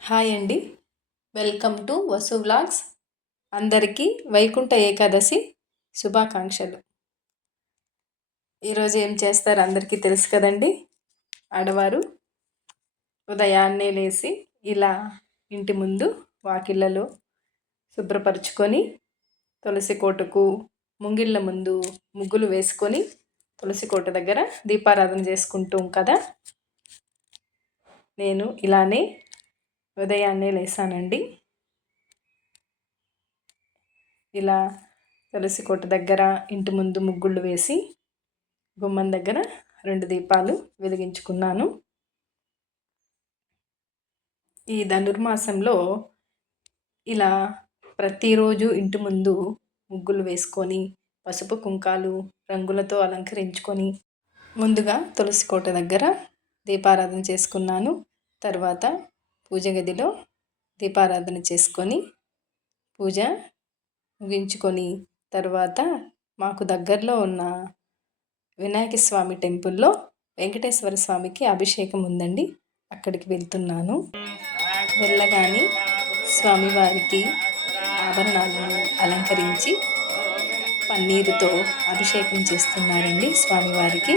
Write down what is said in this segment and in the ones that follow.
Hi అండి. Welcome to Vasu vlogs. అందరికీ వైకుంఠ ఏకాదశి శుభాకాంక్షలు. ఈరోజు ఏం చేస్తారు అందరికీ తెలుసు కదండి. ఆడవారు ఉదయాన్నే లేచి ఇలా ఇంటి ముందు వాకిళ్ళలో శుభ్రపరుచుకొని తులసి కోటకు ముంగిళ్ళ ముందు ముగ్గులు వేసుకొని తులసి కోట దగ్గర దీపారాధన చేసుకుంటాం కదా. నేను ఇలానే ఉదయాన్నే లేసానండి. ఇలా తులసి కోట దగ్గర ఇంటి ముందు ముగ్గుళ్ళు వేసి గుమ్మం దగ్గర రెండు దీపాలు వెలిగించుకున్నాను. ఈ ధనుర్మాసంలో ఇలా ప్రతిరోజు ఇంటి ముందు ముగ్గులు వేసుకొని పసుపు కుంకాలు రంగులతో అలంకరించుకొని ముందుగా తులసి కోట దగ్గర దీపారాధన చేసుకున్నాను. తర్వాత పూజ గదిలో దీపారాధన చేసుకొని పూజ ముగించుకొని తర్వాత మాకు దగ్గరలో ఉన్న వినాయక స్వామి టెంపుల్లో వెంకటేశ్వర స్వామికి అభిషేకం ఉందండి. అక్కడికి వెళ్తున్నాను. వెళ్ళగానే స్వామివారికి ఆభరణాలను అలంకరించి పన్నీరుతో అభిషేకం చేస్తున్నారండి స్వామివారికి.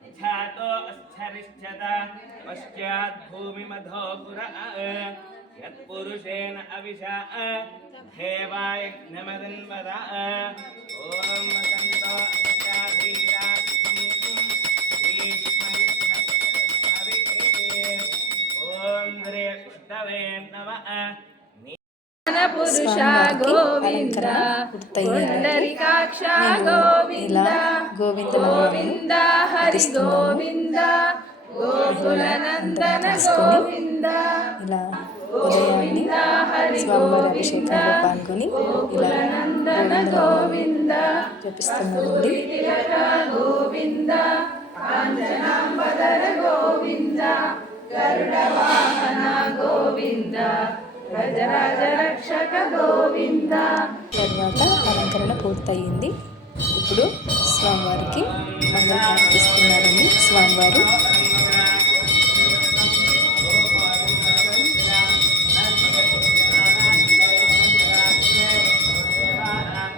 ख्यातो अस्थिश्चत पश्चात् भूमिमधोपुर यत्पुरुषेण अविशा देवाय नमदन्वद ॐ वसन्तो ॐ ह्रीष्टवे नमः। పురుష గోవింద పుండరీకాక్ష గోవింద గోవింద గోవింద హరి గోవింద గోకుల నందన గోవింద ఇలా ఉదయాన్నే స్వామివారి అభిషేకంలో పాల్గొని ఇలా గోవింద కాంచనాంబదర గోవింద తర్వాత అలంకరణ పూర్తయింది. ఇప్పుడు స్వామివారికి మంగళ ఇస్తున్నారండి స్వామివారు.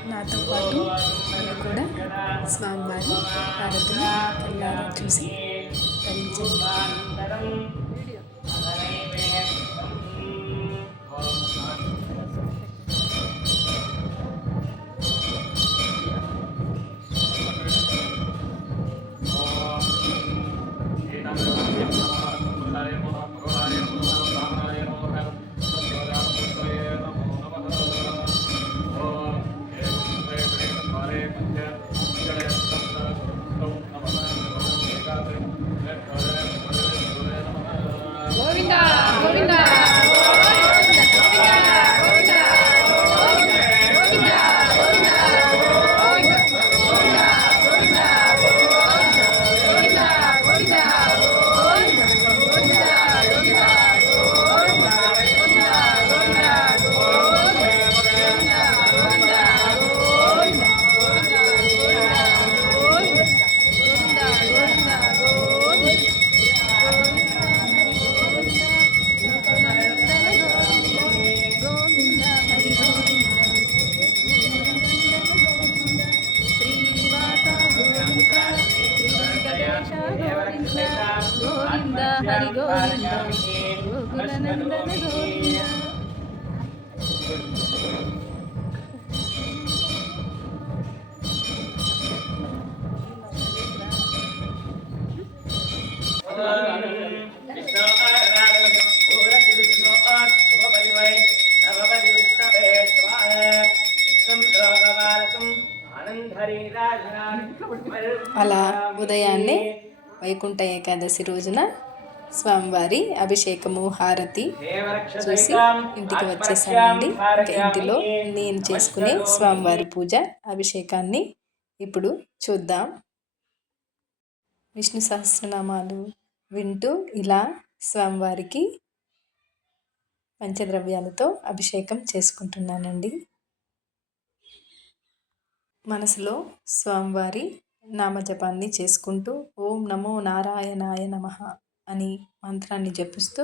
నాతో పాటు కూడా స్వామివారి ఆరాధన చూసి ధరించండి వైకుంఠ ఏకాదశి రోజున స్వామివారి అభిషేకము హారతి చూసి ఇంటికి వచ్చేసానండి. ఇంకా ఇంటిలో నేను చేసుకునే స్వామివారి పూజ అభిషేకాన్ని ఇప్పుడు చూద్దాం. విష్ణు సహస్రనామాలు వింటూ ఇలా స్వామివారికి పంచద్రవ్యాలతో అభిషేకం చేసుకుంటున్నానండి. మనసులో స్వామివారి నామజపాన్ని చేసుకుంటూ ఓం నమో నారాయణాయ నమ అని మంత్రాన్ని జపిస్తూ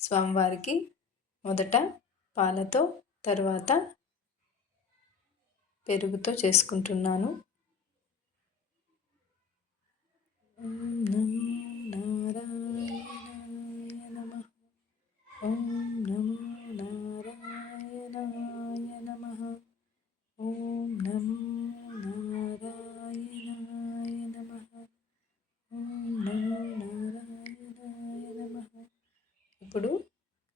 స్వామివారికి మొదట పాలతో తరువాత పెరుగుతో చేసుకుంటున్నాను. ఇప్పుడు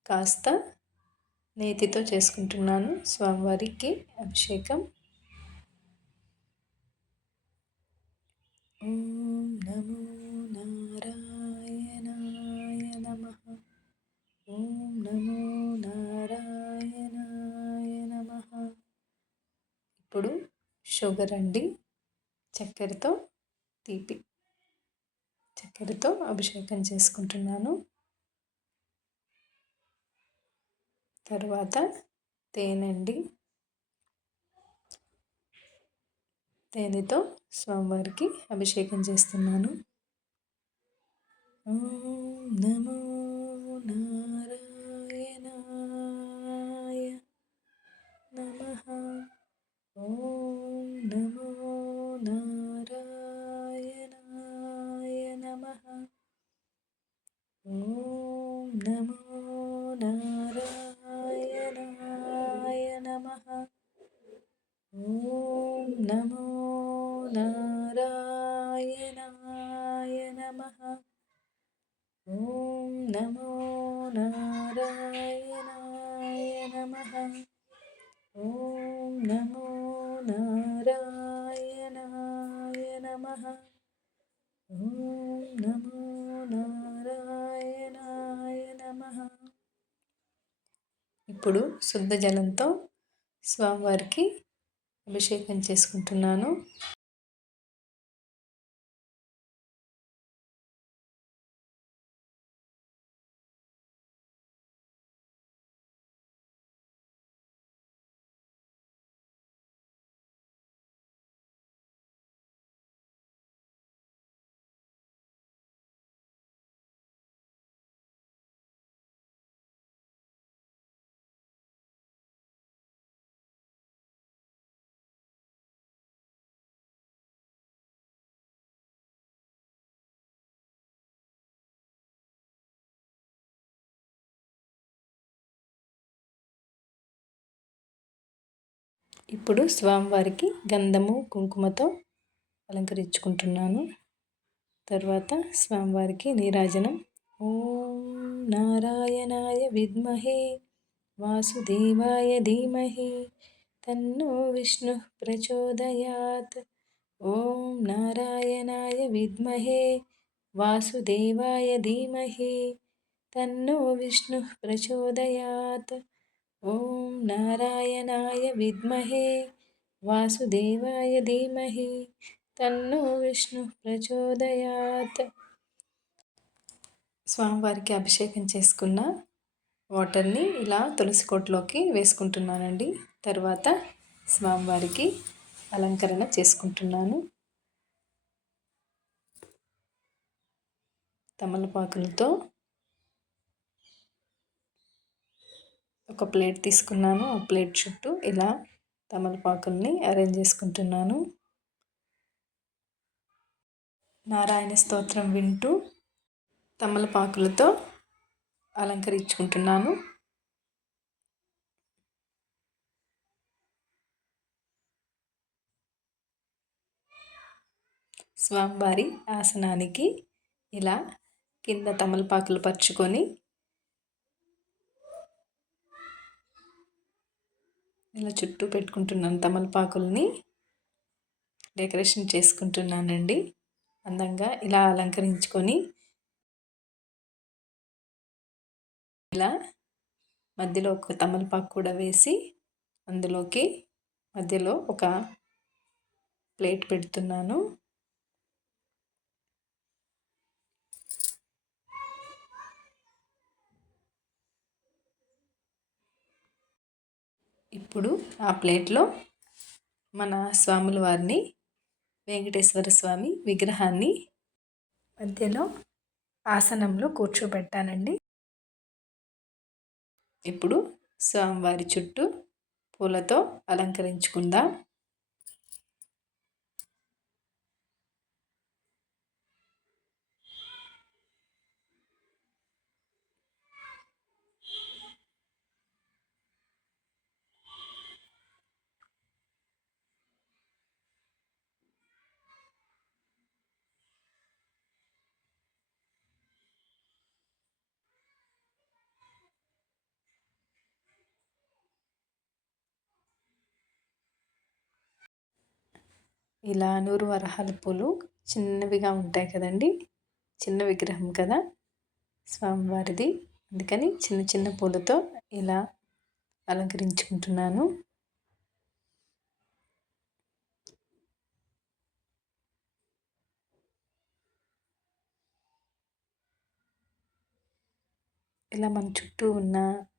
కాస్త నేతితో చేసుకుంటున్నాను. స్వామివారికి అభిషేకం. ఓం నమో నారాయణాయ నమః. ఓం నమో నారాయణాయ నమః. ఇప్పుడు షుగర్ అండి. చక్కెరతో తీపి. చక్కెరతో అభిషేకం చేసుకుంటున్నాను. తర్వాత తేనండి. తేనెతో స్వామివారికి అభిషేకం చేస్తున్నాను. నమో నారాయణాయ నమః. ఓం నమో నారాయణాయ నమః. ఓం నమో ఇప్పుడు శుద్ధ జలంతో స్వామివారికి అభిషేకం చేసుకుంటున్నాను. ఇప్పుడు స్వామివారికి గంధము కుంకుమతో అలంకరించుకుంటున్నాను. తర్వాత స్వామివారికి నీరాజనం. ఓం నారాయణాయ విద్మహే వాసుదేవాయ ధీమహి తన్నో విష్ణు ప్రచోదయాత్. ఓం నారాయణాయ విద్మహే వాసుదేవాయ ధీమహి తన్నో విష్ణు ప్రచోదయాత్. ఓం నారాయణాయ విద్మహే వాసుదేవాయ ధీమహి తన్నో విష్ణు ప్రచోదయాత్. స్వామివారికి అభిషేకం చేసుకున్న వాటర్ని ఇలా తులసి కొట్లోకి వేసుకుంటున్నానండి. తర్వాత స్వామివారికి అలంకరణ చేసుకుంటున్నాను. తమలపాకులతో ఒక ప్లేట్ తీసుకున్నాను. ఆ ప్లేట్ చుట్టూ ఇలా తమలపాకుల్ని అరేంజ్ చేసుకుంటున్నాను. నారాయణ స్తోత్రం వింటూ తమలపాకులతో అలంకరించుకుంటున్నాను. స్వామివారి ఆసనానికి ఇలా కింద తమలపాకులు పరుచుకొని ఇలా చుట్టూ పెట్టుకుంటున్నాను తమలపాకుల్ని. డెకరేషన్ చేసుకుంటున్నానండి. అందంగా ఇలా అలంకరించుకొని ఇలా మధ్యలో ఒక తమలపాకు కూడా వేసి అందులోకి మధ్యలో ఒక ప్లేట్ పెడుతున్నాను. ఇప్పుడు ఆ ప్లేట్లో మన స్వాముల వారిని వెంకటేశ్వర స్వామి విగ్రహాన్ని మధ్యలో ఆసనంలో కూర్చోబెట్టానండి. ఇప్పుడు స్వామివారి చుట్టూ పూలతో అలంకరించుకుందాం. ఇలా నూరు వరహాల పూలు చిన్నవిగా ఉంటాయి కదండి. చిన్న విగ్రహం కదా. స్వామివారిది. అందుకని చిన్న చిన్న పూలతో ఇలా అలంకరించుకుంటున్నాను. ఇలా మన చుట్టూ ఉన్న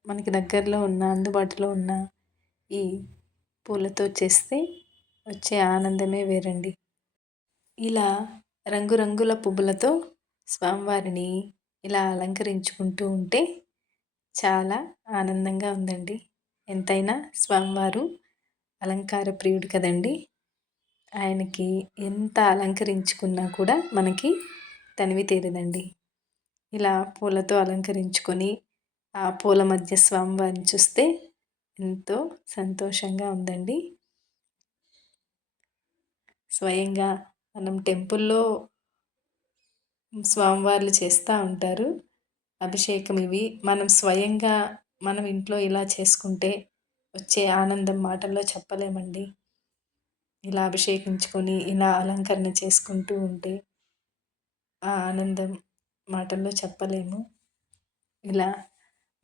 మనకి దగ్గరలో ఉన్న అందుబాటులో ఉన్న ఈ పూలతో చేస్తే వచ్చే ఆనందమే వేరండి. ఇలా రంగురంగుల పువ్వులతో స్వామివారిని ఇలా అలంకరించుకుంటూ ఉంటే చాలా ఆనందంగా ఉందండి. ఎంతైనా స్వామివారు అలంకార ప్రియుడు కదండి. ఆయనకి ఎంత అలంకరించుకున్నా కూడా మనకి తనివి తీరదండి. ఇలా పూలతో అలంకరించుకొని ఆ పూల మధ్య స్వామివారిని చూస్తే ఎంతో సంతోషంగా ఉందండి. స్వయంగా మనం టెంపుల్లో స్వామివార్లు చేస్తూ ఉంటారు. అభిషేకం ఇవి. మనం స్వయంగా మనం ఇంట్లో ఇలా చేసుకుంటే వచ్చే ఆనందం మాటల్లో చెప్పలేమండి. ఇలా అభిషేకించుకొని ఇలా అలంకరణ చేసుకుంటూ ఉంటే ఆ ఆనందం మాటల్లో చెప్పలేము. ఇలా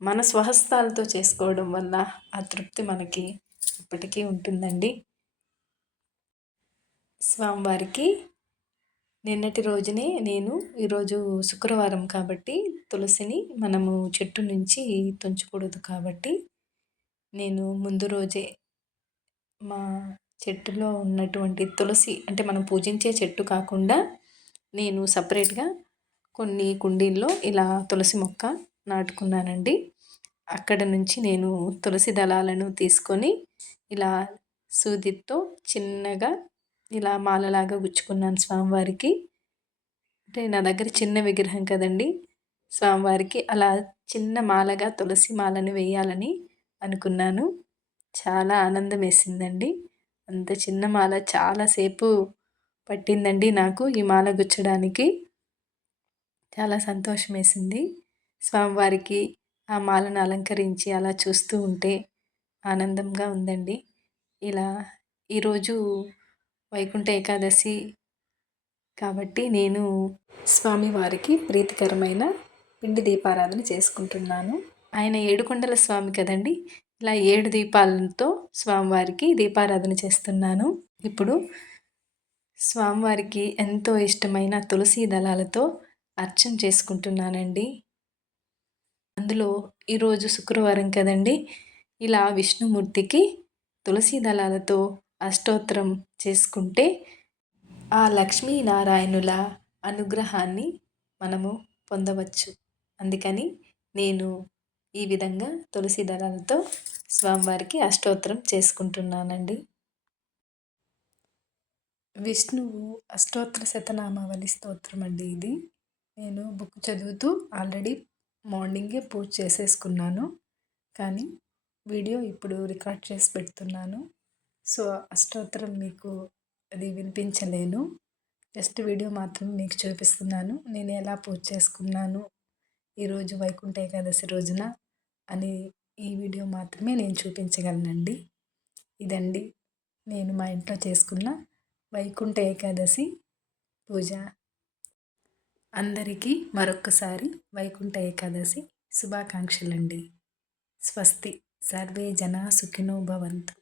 మన స్వహస్తాలతో చేసుకోవడం వల్ల ఆ తృప్తి మనకి ఇప్పటికీ ఉంటుందండి. స్వామివారికి నిన్నటి రోజునే నేను ఈరోజు శుక్రవారం కాబట్టి తులసిని మనము చెట్టు నుంచి తుంచకూడదు కాబట్టి నేను ముందు రోజే మా చెట్టులో ఉన్నటువంటి తులసి అంటే మనం పూజించే చెట్టు కాకుండా నేను సపరేట్గా కొన్ని కుండీల్లో ఇలా తులసి మొక్క నాటుకున్నానండి. అక్కడ నుంచి నేను తులసి దళాలను తీసుకొని ఇలా సూదితో చిన్నగా ఇలా మాలలాగా గుచ్చుకున్నాను స్వామివారికి. అంటే నా దగ్గర చిన్న విగ్రహం కదండి. స్వామివారికి అలా చిన్న మాలగా తులసి మాలను వేయాలని అనుకున్నాను. చాలా ఆనందం వేసిందండి. అంత చిన్న మాల చాలాసేపు పట్టిందండి నాకు ఈ మాల గుచ్చడానికి. చాలా సంతోషం వేసింది. స్వామివారికి ఆ మాలను అలంకరించి అలా చూస్తూ ఉంటే ఆనందంగా ఉందండి. ఇలా ఈరోజు వైకుంఠ ఏకాదశి కాబట్టి నేను స్వామివారికి ప్రీతికరమైన పిండి దీపారాధన చేసుకుంటున్నాను. ఆయన ఏడుకొండల స్వామి కదండి? ఇలా ఏడు దీపాలతో స్వామివారికి దీపారాధన చేస్తున్నాను. ఇప్పుడు స్వామివారికి ఎంతో ఇష్టమైన తులసి దళాలతో అర్చన చేసుకుంటున్నానండి. అందులో ఈరోజు శుక్రవారం కదండి? ఇలా విష్ణుమూర్తికి తులసి దళాలతో అష్టోత్తరం చేసుకుంటే ఆ లక్ష్మీనారాయణుల అనుగ్రహాన్ని మనము పొందవచ్చు. అందుకని నేను ఈ విధంగా తులసి దళాలతో స్వామివారికి అష్టోత్తరం చేసుకుంటున్నానండి. విష్ణువు అష్టోత్తర శతనామావళి స్తోత్రం అండి ఇది. నేను బుక్ చదువుతూ ఆల్రెడీ మార్నింగే పూజ చేసేసుకున్నాను. కానీ వీడియో ఇప్పుడు రికార్డ్ చేసి పెడుతున్నాను. సో అష్టోత్తరం మీకు అది వినిపించలేను. జస్ట్ వీడియో మాత్రం మీకు చూపిస్తున్నాను. నేను ఎలా పూజ చేసుకున్నాను ఈరోజు వైకుంఠ ఏకాదశి రోజున అని ఈ వీడియో మాత్రమే నేను చూపించగలనండి. ఇదండి నేను మా ఇంట్లో చేసుకున్న వైకుంఠ ఏకాదశి పూజ. అందరికీ మరొక్కసారి వైకుంఠ ఏకాదశి శుభాకాంక్షలండి. స్వస్తి. సర్వే జనా సుఖినో భవంతు.